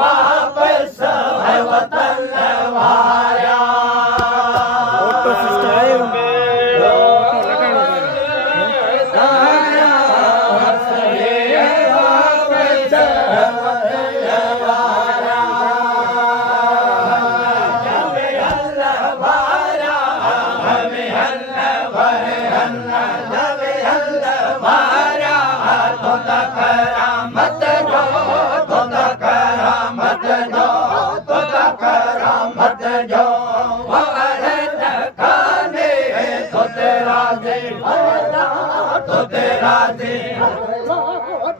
वापस है वतन वारा। ऑटो सिस्टम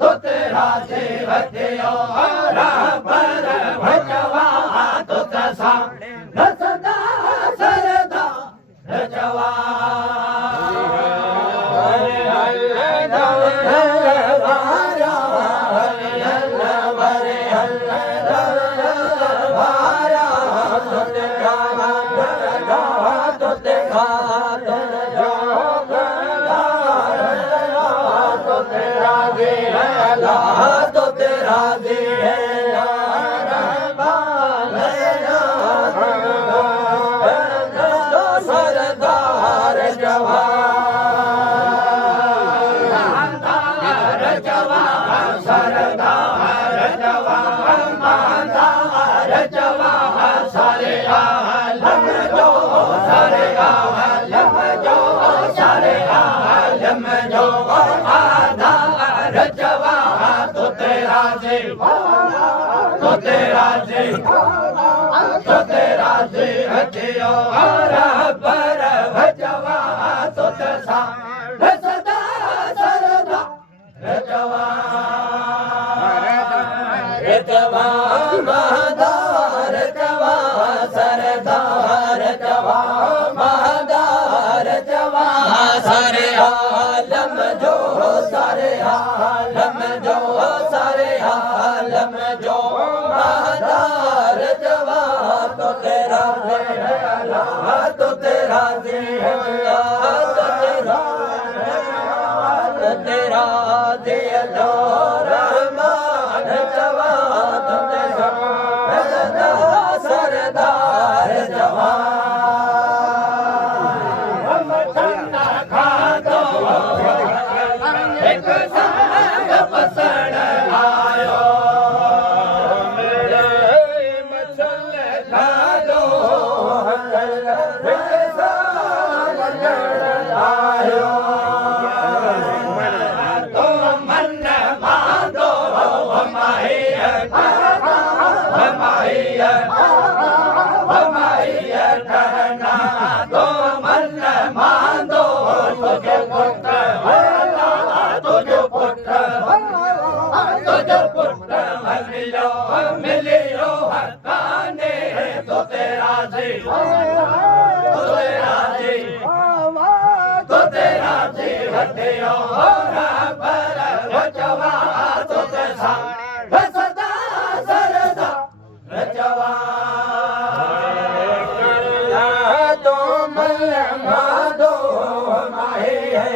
तो तेरा जीवतियो पर भजवा तो तसा रसदा सरदा रजवा। हरे हल्ला तो तेरा दे सरदार जवान सरदार जवान सारे आलम जो सारे आलम जो सारे आलम जो आधार जवान तो तेरा जी तो तेरा जी तो तेरा जी हथियो पर भजवा तो तसा सदा सरदा रजवा महादार जवा सरदार जवा महादार जवा सारे आलम जो सारे आलम जो सारे आलम जो महादार जवा तो तेरा दे तो तेरा दे तो तेरा दे रहमान जवा तो तेरा सरदार जवान ठंडा खा दो एक संग पसंद आयो मेरे मचल खा दो एक संग आयो तो मन बांधो हमारी करना तो मन बांधो तुझे पुत्र तुझे पुत्र मिलो मिलियो हकाने तो तेरा जी तो तेरा जी तो तेरा जी हटियो पर भजवा तो तसा सदा सरदा रजवा। तो मल माधो हमारे है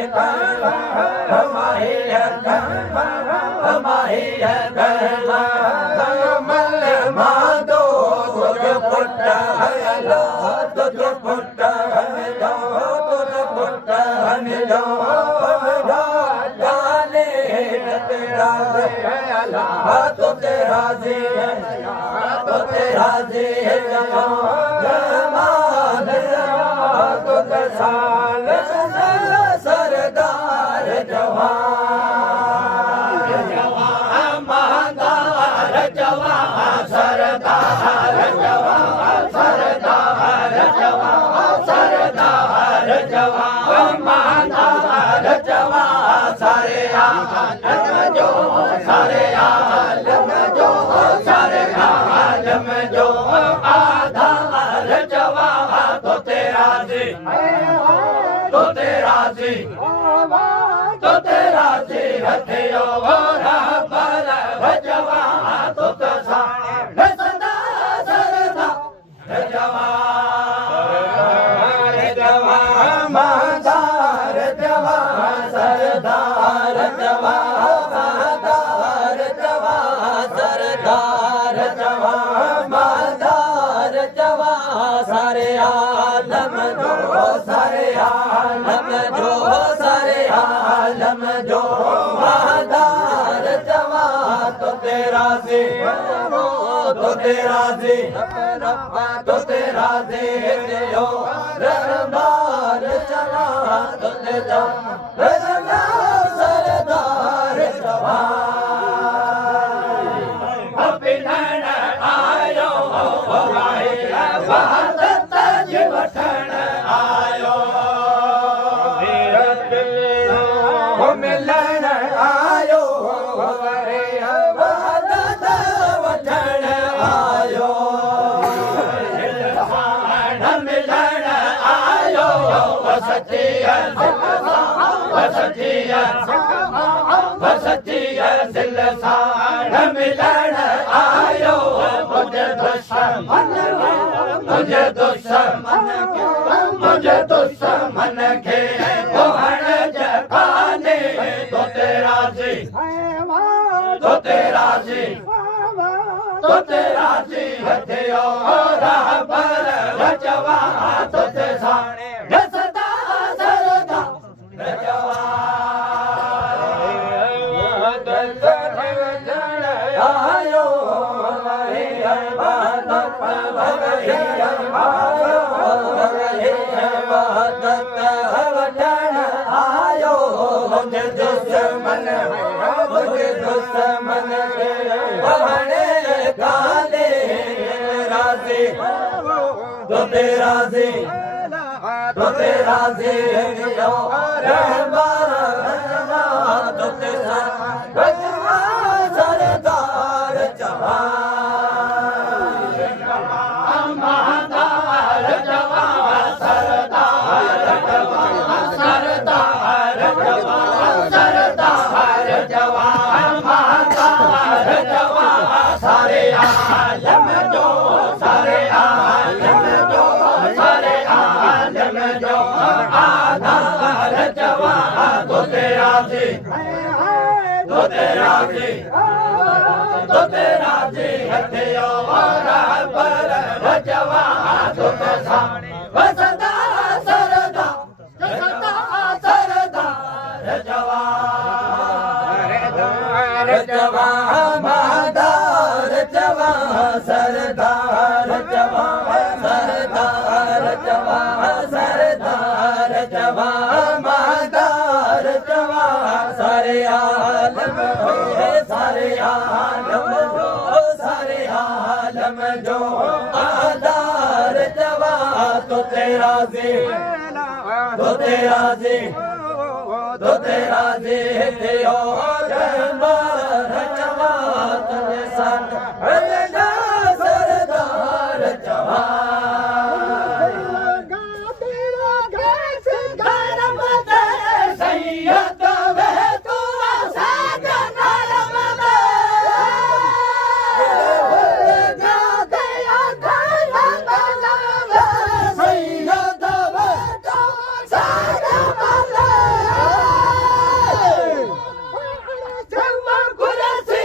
हमारे है मल माधो तुझे पुत्र तुझे पुत्र तुझे पुत्र मिलो जाने तेरा तो तेरा जी तो तेरा जी जमान तो साल सरदार जवान महादार जवान सरदार जवान सरदार जवान सरदार जवान महादार जवान सारे आलम जो सारे आलम जो सारे आलम जो आधार जवान तो तेरा जी तो तेरा जी तो तेरा जी हथियो पर भजवा तो तसा सदा सरदा जवा महादार जवा सरदार जवा महादार जवा सरदार जवा मादार जवा सारे आलम जो सारे आलम जो सारे आलम जो मादार जवा तो तेरा जी तो तेरा जी तो तेरा जी दियो दरबार जवा तो तेरा सरदार जवा पिलण आयो भाई भारत जी वठण आयो मिलण आयो रे भारत वठण आयो मिलण आयो सचिया सचिया दिल साण मिलण आयो मुझे दुश्मन के कोहण जगाने तो तेरा जी तो तेरा जी तो तेरा जी हथियो रहबर रजवा तो ते साणे रसदा सरदा रजवा आयो आयो मुझे दुश्मन बहने काले राजी तो तेरा जी तो तेरा जी रहमान तो तेरा सरदार जवान महादार जवान सरदार जवान सरदार जवान सरदार जवान महादार जवान सारे आलम जो सारे आलम जो सारे आलम जो आधार जवान तो तेरा जी तो तेरा जी तो तेरा जी हथियो रहबर रजवा तो तेरा वसदा सरदा रजवा रजवा मादार जवा सरदार जवा सरदार जवा सरदार जवा मादार जवा सारे आलम सारे आलम जो आधार जवा तो तेरा जी तो तेरा जी तो तेरा जी दियो रहमान जवा तुझे संग सरदार जवा सैयद वे तू Kurasi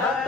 है